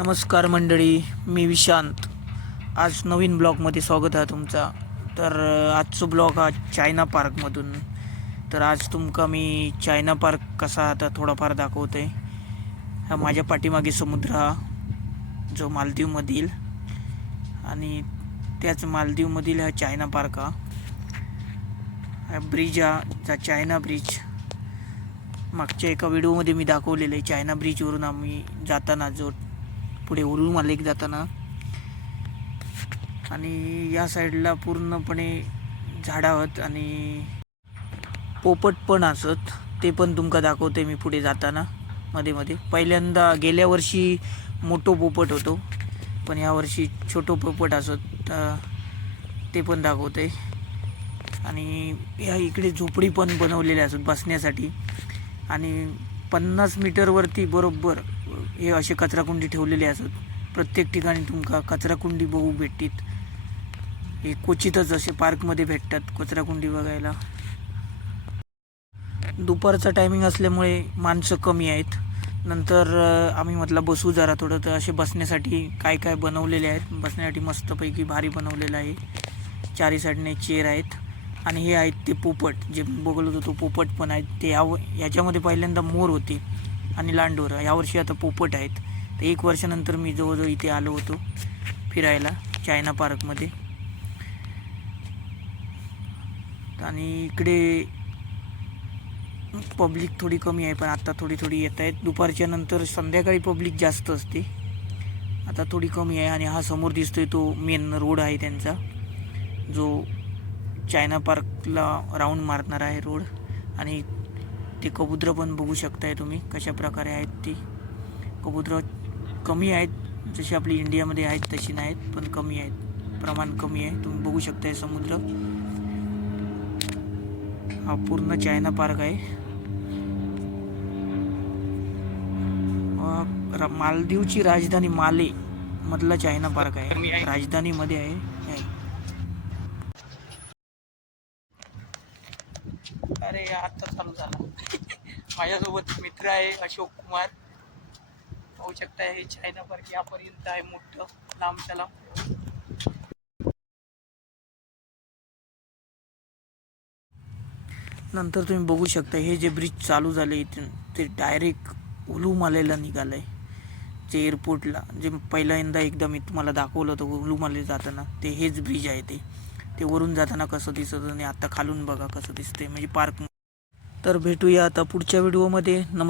नमस्कार मंडळी, मी विशांत. आज नवीन ब्लॉगमध्ये स्वागत आहे तुमचा. तर आजचा ब्लॉग हा चायना पार्कमधून. तर आज तुमका मी चायना पार्क कसा आता थोडाफार दाखवतोय. हा माझ्या पाठीमागे समुद्र हा जो मालदीवमधील, आणि त्याच मालदीवमधील हा चायना पार्क हा ब्रिज हा चायना ब्रिज. मागच्या एका व्हिडिओमध्ये मी दाखवलेलं आहे. चायना ब्रिजवरून आम्ही जाताना जो पुढे उलू मालेक जाताना, आणि या साईडला पूर्णपणे झाडं आहेत आणि पोपट पण असत. ते पण तुमका दाखवते मी पुढे जाताना मध्ये मध्ये. पहिल्यांदा गेल्या वर्षी मोठो पोपट होतो, पण यावर्षी छोटो पोपट असत, ते पण दाखवते. आणि या इकडे झोपडी पण बनवलेल्या असत बसण्यासाठी. आणि 50 मीटरवरती बरोबर हे असे कचराकुंडी ठेवलेले असत. प्रत्येक ठिकाणी तुमका कचराकुंडी बघू भेटतील. हे क्वचितच असे पार्कमध्ये भेटतात कचराकुंडी बघायला. दुपारचा टायमिंग असल्यामुळे माणसं कमी आहेत. नंतर आम्ही म्हटलं बसू जरा थोडं. तर असे बसण्यासाठी काय काय बनवलेले आहेत. बसण्यासाठी मस्तपैकी भारी बनवलेलं आहे. चारी साईडने चेअर आहेत. आणि हे आहेत ते पोपट जे बघत होतो, तो पोपट पण आहेत. ते याच्यामध्ये पहिल्यांदा मोर होते आणि लांडोर. यावर्षी आता पोपट आहेत. तर 1 वर्षानंतर मी जवळजवळ इथे आलो होतो फिरायला चायना पार्कमध्ये. आणि इकडे पब्लिक थोडी कमी आहे, पण आता थोडी थोडी येत आहेत. दुपारच्या नंतर संध्याकाळी पब्लिक जास्त असते, आता थोडी कमी आहे. आणि हा समोर दिसतोय तो मेन रोड आहे त्यांचा, जो चायना पार्कला राऊंड मारणार आहे रोड. आणि ते कबूतर पण बघू शकताय तुम्ही कशा प्रकारे आहेत. ती कबूतर कमी आहेत, जशी आपली इंडियामध्ये आहेत तशी नाहीत, पण कमी आहेत, प्रमाण कमी आहे. तुम्ही बघू शकताय समुद्र. हा पूर्ण चायना पार्क आहे. मालदीवची राजधानी माले मधला चायना पार्क आहे. राजधानीमध्ये आहे. अरे आता चालू झाला. माझ्यासोबत मित्र आहे अशोक कुमार. पाहू शकता हे चायना पार्क यापर्यंत आहे, मोठं लांबच्या लांब. नंतर तुम्ही बघू शकता हे जे ब्रिज चालू झाले ते डायरेक्ट उलू मालेला निघालं आहे. जे एअरपोर्टला जे पहिल्यांदा एकदा मी तुम्हाला दाखवलं होतं उलू माले जाताना, ते हेच ब्रिज आहे. ते वरून जाताना कसं दिसत आणि आता खालून बघा कसं दिसते, म्हणजे पार्क. तर भेटूया आता पुढच्या व्हिडिओमध्ये. नमस्कार.